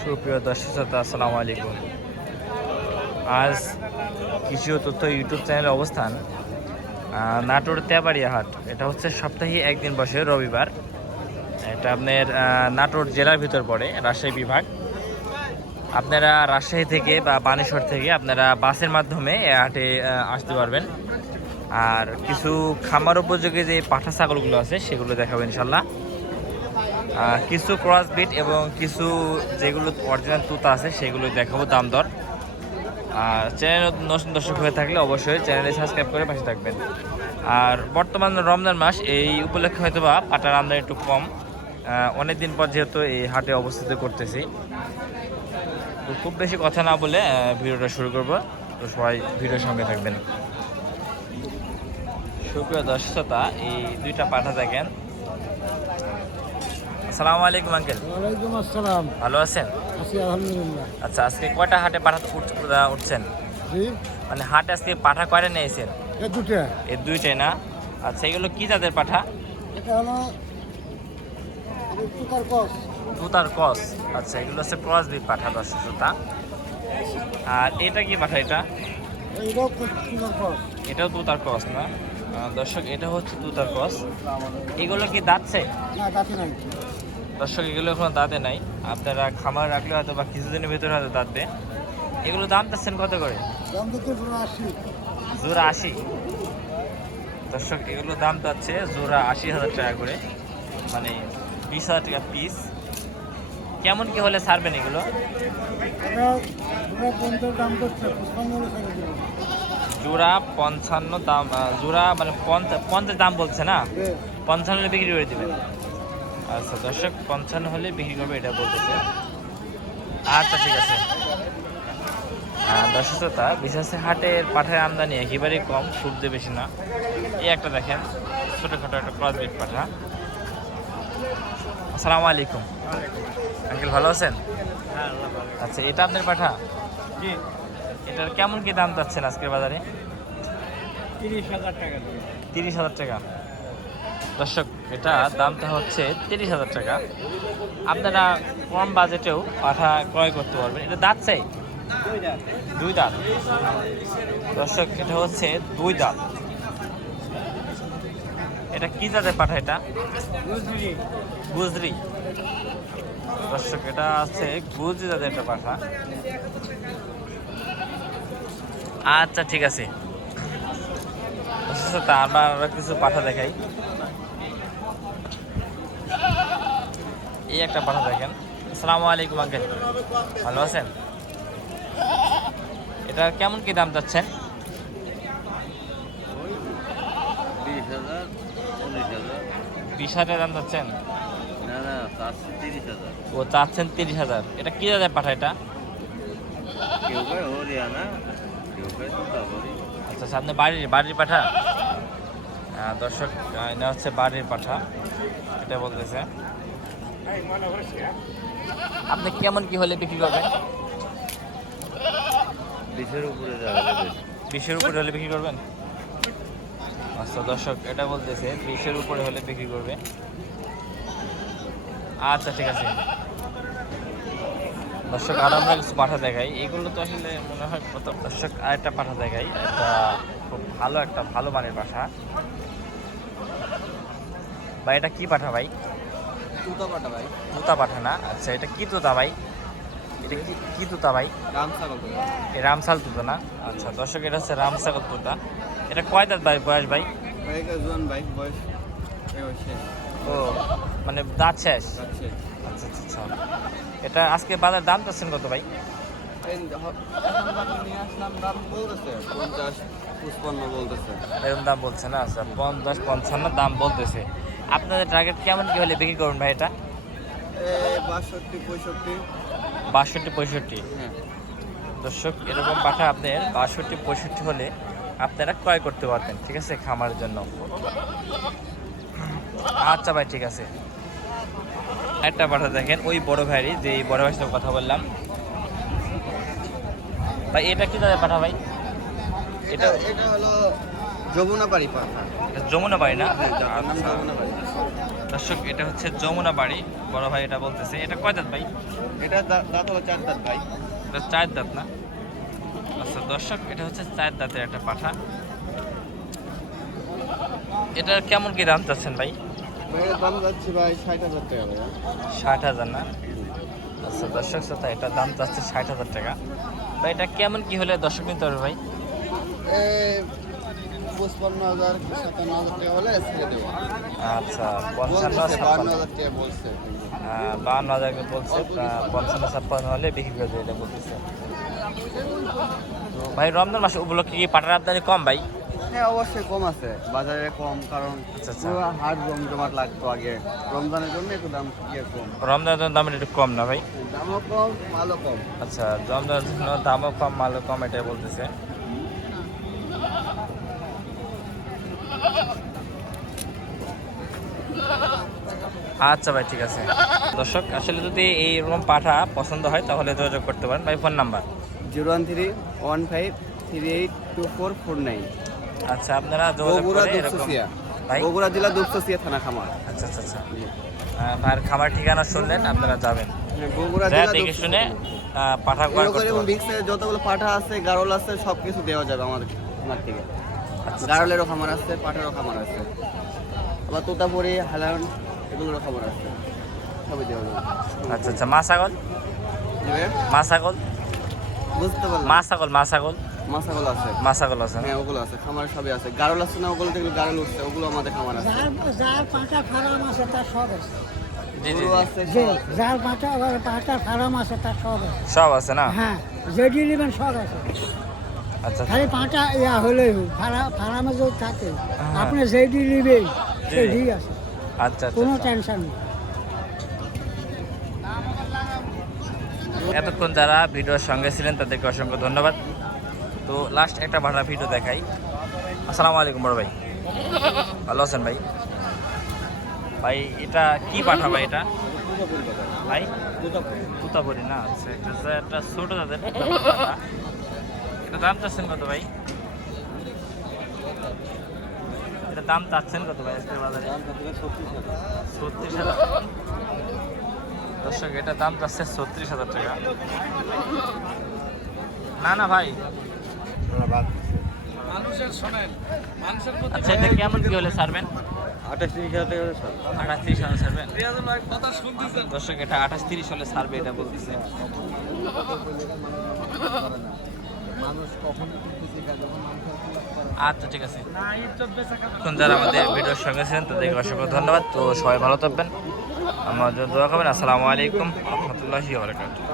সুপ্রিয় দর্শক শ্রোতা, আসসালামু আলাইকুম। আজ কৃষি ও তথ্য ইউটিউব চ্যানেলের অবস্থান নাটোর তেবাড়িয়া হাট। এটা হচ্ছে সপ্তাহে একদিন বসে, রবিবার। এটা আপনার নাটোর জেলার ভিতর পড়ে, রাজশাহী বিভাগ। আপনারা রাজশাহী থেকে বা বানেশ্বর থেকে আপনারা বাসের মাধ্যমে এ হাটে আসতে পারবেন। আর কিছু খামার উপযোগী যে পাঠা ছাগলগুলো আছে সেগুলো দেখাবো ইনশাল্লাহ। কিছু ক্রস বিট এবং কিছু যেগুলো অরিজিনাল তুতা আছে সেগুলো দেখাবো, দাম দর। আর চ্যানেল নতুন দর্শক হয়ে থাকলে অবশ্যই চ্যানেলে সাবস্ক্রাইব করে পাশে থাকবেন। আর বর্তমান রমজান মাস, এই উপলক্ষে হয়তো বা পাটার আমদানি একটু কম। অনেক দিন পর যেহেতু এই হাটে অবস্থিত করতেছি, তো খুব বেশি কথা না বলে ভিডিওটা শুরু করব। তো সবাই ভিডিওর সঙ্গে থাকবেন। সুপ্রিয় দর্শক শ্রোতা, এই দুইটা পাঠা দেখেন। আসসালামু আলাইকুম আঙ্কেল। ওয়ালাইকুম আসসালাম। ভালো আছেন? আছি আলহামদুলিল্লাহ। আচ্ছা, আজকে কয়টা হাটে পাঠা উঠছেন? জি, মানে হাটে আজকে পাঠা কয়টা নিয়েছেন? এই দুটা। এই দুইটাই না? আচ্ছা, এগুলো কি জাতের পাঠা? এটা হলো তুতার কস। তুতার ক্রস। আচ্ছা, এগুলো হচ্ছে ক্রস বিট পাঠা, দর্শক শ্রোতা। আর এটা কি পাঠা? এটা এইটাও তুতার কস। এটাও তুতার ক্রস না? দর্শক, এটা হচ্ছে তুতার ক্রস। এগুলো কি দাঁতছে? না, দাঁতে নাই। দর্শক, এগুলো এখন দাঁতে নাই। আপনারা খামার রাখলে হয়তো বা কিছুদিনের ভিতরে হয়তো দাঁতবে। এগুলো দাম চাচ্ছেন কত করে? দাম দিতে পুরো 80। জোড়া 80। দর্শক, এগুলো দাম চাচ্ছে জোড়া 80,000 টাকা করে, মানে 20,000 টাকা পিস। কেমন কি হলে ছাড়বেন এগুলো? এটা পুরো 50 দাম করছে, 55 ছেড়ে দেবো। জোড়া 55 দাম, জোড়া মানে 50 দাম বলছে না? 55 হলে বিক্রি করে দেবেন। আচ্ছা দর্শক, 55 হলে বিক্রি করবে এটা বলতেছে। আচ্ছা, ঠিক আছে। দর্শক শ্রোতা, বিশেষ হাটের পাঠার আমদানি একেবারেই কম, খুব যে বেশি না। এই একটা দেখেন, ছোটোখাটো একটা ক্রস বিট পাঠা। আসসালামু আলাইকুম আঙ্কেল, ভালো আছেন? আচ্ছা, এটা আপনার পাঠা? জি, এটার কেমন কি দাম চাচ্ছেন আজকের বাজারে? 30,000 টাকা। 30,000 টাকা। দর্শক, এটা দামটা হচ্ছে 30,000 টাকা। আপনারা কম বাজেটেও পাঠা ক্রয় করতে পারবেন। এটা দাঁত চাই? দুই দাঁত। দর্শক, এটা হচ্ছে দুই দাঁত। এটা কি জাতের পাঠা? এটা গুজরি। দর্শক, এটা আছে গুজরি জাতের একটা পাঠা। আচ্ছা, ঠিক আছে। তা আমরা কিছু পাঠা দেখাই। এই একটা পাঠা দেখেন। আসসালামু আলাইকুম আঙ্কেল, ভালো আছেন? এটা কেমন কি দাম চাচ্ছেন? 20,000 দাম চাচ্ছেন? ও চাচ্ছেন 30,000। এটা কি জাতের পাঠা? এটা আচ্ছা, সামনে বাড়ির পাঠা। দর্শক, এটা হচ্ছে বাড়ির পাঠা, এটা বলতেছে। আপনি কেমন কি হলে বিক্রি করবেন? 20-এর উপরে হলে বিক্রি করবেন? আচ্ছা দর্শক, এটা বলতেছে 20-এর উপরে হলে বিক্রি করবে। আচ্ছা, ঠিক আছে। দর্শক, আর আমরা কিছু পাঠা দেখাই। এগুলো তো আসলে মনে হয় কত। দর্শক, আরেকটা পাঠা দেখাই। এটা খুব ভালো মানের পাঠা। ভাই, এটা কি পাঠা ভাই? তুতা পাটা ভাই। তুতা পাঠা না? আচ্ছা, এটা কি তুতা ভাই? এটা কি তুতা ভাই? রামসাগর। এই রামসাল তুতা না? আচ্ছা দর্শক, এটা হচ্ছে রামসাগর তুতা। এটা কয় দাঁত ভাই, বয়স ভাই? জোয়ান ভাই, বয়স ও, মানে দাঁত শেষ। শেষ। আচ্ছা আচ্ছা আচ্ছা। এটা আজকে বাজার দাম চাচ্ছেন কত ভাই? নিয়ে আসলাম, দাম বলতেছে 50-55 বলতেছে। এরকম দাম বলছে না? আচ্ছা, 50-55 দাম বলতেছে। আপনাদের টার্গেট কেমন কি হলে বিক্রি করবেন ভাই এটা? 62-65। 62-65। হ্যাঁ। দর্শক, এরকম পাঠা আপনার 62-65 হলে আপনারা ক্রয় করতে পারবেন, ঠিক আছে, খামারের জন্য। আচ্ছা ভাই, ঠিক আছে। একটা পাঠা দেখেন, ওই বড় ভাইয়েরই, যে এই বড় ভাইয়ের সাথে কথা বললাম। ভাই, এটা কি দাদা পাঠা ভাই? এটা হলো যমুনা বাড়ি পাঠা। যমুনা বাড়ি না? হ্যাঁ, আচ্ছা। যমুনা বাড়ি। দর্শক এটা হচ্ছে যমুনা বাড়ি, বড় ভাই এটা বলতেছে। এটা কয় দাঁত ভাই? এটা দাঁত হলো 4 দাঁত ভাই। এটা 4 দাঁত না? আচ্ছা দর্শক এটা হচ্ছে 4 দাঁতের একটা পাঠা। এটার কেমন কি দাম চাচ্ছেন ভাই? ভাইয়ের দাম যাচ্ছে ভাই 60,000 টাকা ভাই। 60,000 না? আচ্ছা দর্শক শ্রোতা এটা দাম চাচ্ছে 60,000 টাকা। ভাই এটা কেমন কি হলে দর্শক নিতে পারবে ভাই? 55,000 57,000 টাকা হলে ছেড়ে দেবো। আচ্ছা বলতেছে 55,000 52,000 টাকা বলছে। 52,000 বলছে, 55-56 হলে বিক্রি করে দেবে এটা বলতেছে। তো ভাই রমজান মাসে উপলক্ষে কি পাটার আমদানি কম ভাই? হ্যাঁ অবশ্যই কম আছে, বাজারে কম, কারণ আচ্ছা, আচ্ছা। পুরো হাট জমজমাট লাগতো আগে, রমজানের জন্য একটু দাম কম। রমজানের দাম একটু কম না ভাই? দামও কম, মালও কম। আচ্ছা রমজানের জন্য দামও কম মালও কম এটাই বলতেছে। আচ্ছা ভাই ঠিক আছে। দর্শক আসলে যদি এইরকম পাঠা পছন্দ হয় তাহলে যোগাযোগ করতে পারেন ভাই। Phone number? 01315382449। আচ্ছা আপনারা যোগাযোগ বগুড়া করে এরকম দুপসিয়া, ভাই। বগুড়া জেলা দুপসিয়া থানা খামার। আচ্ছা আচ্ছা আচ্ছা। ভাইয়ের খামার ঠিকানা শুনলেন, আপনারা যাবেন, বগুড়া যা জেলা দেখে শুনে পাঠা ক্রয় এরকম করতে এবং পারবেন। বিক্সে যতগুলো পাঠা আছে, গারল আছে, সব কিছু দেওয়া যাবে আমাদের খামার থেকে। আচ্ছা, গারলেরও খামার আছে, পাঠারও খামার আছে, আবার তোতাপুরি, হালান, এগুলোরও খামার আছে, সবই দেওয়া যাবে। আচ্ছা আচ্ছা। মা ছাগল? মা ছাগল? বুঝতে পারলাম। মা ছাগল, মা ছাগল, মাছাগুলো আছে, মা ছাগল আছে না? হ্যাঁ ওগুলো আছে, খামার সবই আছে। গারল আছে না, ওগুলো থেকে গারল উঠছে, ওগুলো আমাদের খামার আছে। যার পাঁচটা ফার্ম আছে তার সব আছে। জি জি গরু জি। আছে, যে যার পাঁচটা ফার্ম আছে তার সব আছে। সব আছে না? হ্যাঁ যেটি নেবেন সব আছে। আচ্ছা খালি পাঁচটা হলেই ফার্মে যদি থাকে হ্যাঁ। আপনি যেটি নেবেন জি। সেটি আছে, আচ্ছা আচ্ছা কোনো আচ্ছা। টেনশন নেই। এতক্ষণ যারা ভিডিওর সঙ্গে ছিলেন তাদেরকে অসংখ্য ধন্যবাদ। তো লাস্ট একটা ভাড়া ভিডিও দেখাই। আসসালামু আলাইকুম বড় ভাই, ভালো আছেন ভাই? ভাই এটা কি পাঠা ভাই? এটা ভাই তুতাপুরি না? আচ্ছা এটা হচ্ছে একটা ছোট তাদের পাঠা। এটা দাম চাচ্ছেন কত ভাই? এটা দাম চাচ্ছেন কত ভাই আজকের বাজারে? 36,000। দর্শক এটা দাম চাচ্ছে 36,000 টাকা। না না ভাই, আচ্ছা এটা কেমন কি হলে ছাড়বেন? 28,000 টাকা 28-30 ছাড়বেন? দর্শক এটা 28-30 হলে ছাড়বে এটা বলতেছে। আচ্ছা ঠিক আছে। এখন যারা আমাদের ভিডিওর সঙ্গে ছিলেন তাদেরকে অসংখ্য ধন্যবাদ। তো সবাই ভালো থাকবেন, আমার জন্য দোয়া করবেন। আসসালামু আলাইকুম রহমতুল্লাহি ওয়া বারাকাতুহু।